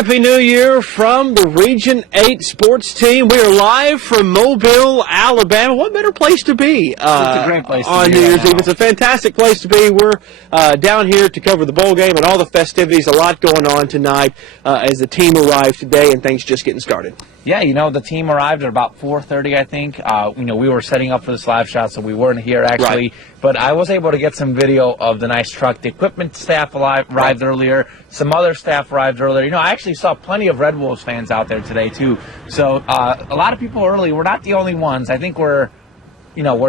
Happy New Year from the Region 8 sports team. We are live from Mobile, Alabama. What better place to be it's a great place to on be New Year's right Eve? now. It's a fantastic place to be. We're down here to cover the bowl game and all the festivities. A lot going on tonight as the team arrives today and things just getting started. Yeah, the team arrived at about 4:30, I think. We were setting up for this live shot, so we weren't here actually. Right. But I was able to get some video of the nice truck. The equipment staff arrived earlier. Some other staff arrived earlier. I actually saw plenty of Red Wolves fans out there today, too. So a lot of people early. We're not the only ones. I think we're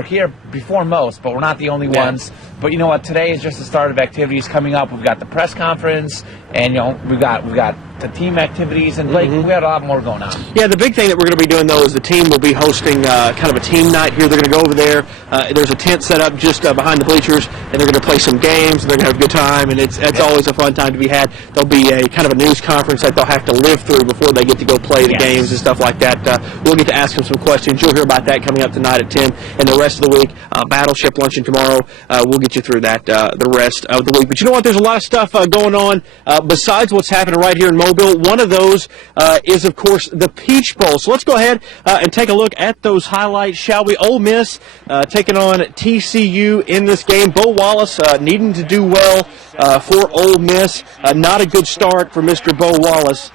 here before most, but we're not the only ones. But you know what? Today is just the start of activities coming up. We've got the press conference, and we've got the team activities, and Blake, we got a lot more going on. Yeah, the big thing that we're going to be doing, though, is the team will be hosting kind of a team night here. They're going to go over there. There's a tent set up just behind the bleachers, and they're going to play some games, and they're going to have a good time, and it's always a fun time to be had. There'll be a kind of a news conference that they'll have to live through before they get to go play the games and stuff like that. We'll get to ask them some questions. You'll hear about that coming up tonight at 10, and the rest of the week, Battleship luncheon tomorrow. We'll get you through that the rest of the week. But you know what? There's a lot of stuff going on besides what's happening right here in Mobile. One of those is, of course, the Peach Bowl. So let's go ahead and take a look at those highlights, shall we? Ole Miss taking on TCU in this game. Bo Wallace needing to do well for Ole Miss. Not a good start for Mr. Bo Wallace.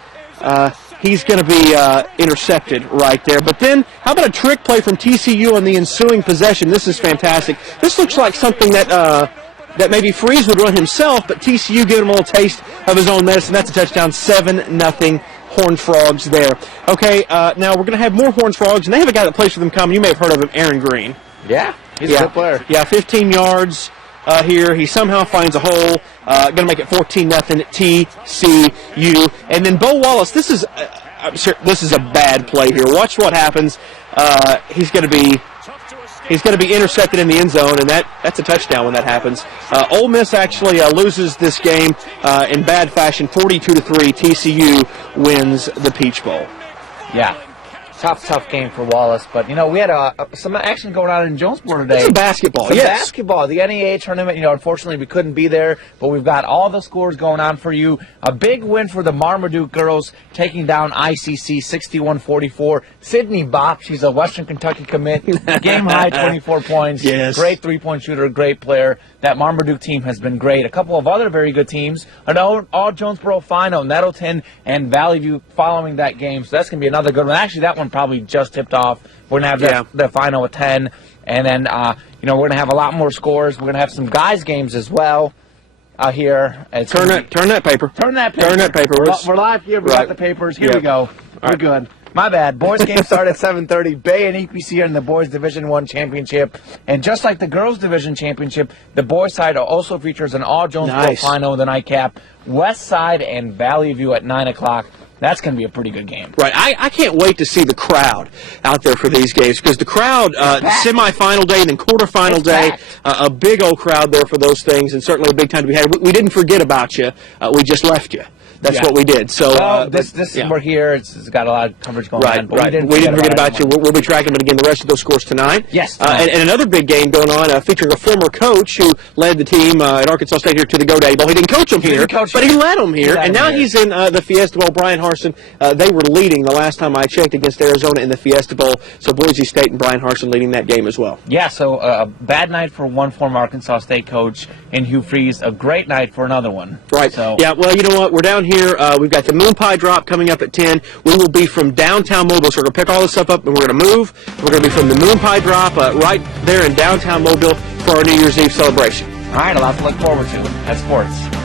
He's going to be intercepted right there. But then, how about a trick play from TCU on the ensuing possession? This is fantastic. This looks like something that maybe Freeze would run himself, but TCU giving him a little taste of his own medicine. That's a touchdown, 7-0 Horned Frogs there. Okay, now we're going to have more Horned Frogs, and they have a guy that plays for them coming. You may have heard of him, Aaron Green. Yeah, he's a good player. Yeah, 15 yards here. He somehow finds a hole. Going to make it 14-0 TCU. And then Bo Wallace, this is a bad play here. Watch what happens. He's going to be intercepted in the end zone, and that's a touchdown when that happens. Ole Miss actually loses this game in bad fashion, 42-3. TCU wins the Peach Bowl. Yeah. Tough game for Wallace, but we had some action going on in Jonesboro today. Some basketball, yes. Basketball, the NEA tournament. Unfortunately we couldn't be there, but we've got all the scores going on for you. A big win for the Marmaduke girls, taking down ICC 61-44. Sydney Bopp, she's a Western Kentucky commit, game high 24 points. Yes. Great 3-point shooter, great player. That Marmaduke team has been great. A couple of other very good teams, all Jonesboro Fino, Nettleton, and Valley View following that game. So that's going to be another good one. Actually, that one probably just tipped off. We're going to have the final at 10. And then, we're going to have a lot more scores. We're going to have some guys' games as well here. Turn that paper. Turn that paper. We're live here. We got the papers. Here we go. We're good. My bad. Boys game start at 7:30. Bay and EPC are in the boys Division I championship. And just like the girls Division championship, the boys side also features an all Jonesboro final with the nightcap. West Side and Valley View at 9 o'clock. That's going to be a pretty good game. Right. I can't wait to see the crowd out there for these games, because the crowd, semifinal day, then quarterfinal day, a big old crowd there for those things, and certainly a big time to be had. We didn't forget about you. We just left you. That's what we did. So we're here. It's got a lot of coverage going on. But we didn't forget about you. We'll be tracking them again. The rest of those scores tonight. Yes. And another big game going on, featuring a former coach who led the team at Arkansas State here to the GoDaddy Bowl. He didn't coach them here, but he led them here. And now he's in the Fiesta Bowl. Brian Harsin, they were leading the last time I checked against Arizona in the Fiesta Bowl. So Boise State and Brian Harsin leading that game as well. Yeah. So a bad night for one former Arkansas State coach in Hugh Freeze. A great night for another one. Right. So yeah. Well, you know what? We're down here. We've got the Moon Pie Drop coming up at 10. We will be from downtown Mobile, so we're going to pick all this stuff up, and we're going to move. We're going to be from the Moon Pie Drop right there in downtown Mobile for our New Year's Eve celebration. All right, a lot to look forward to. That's sports.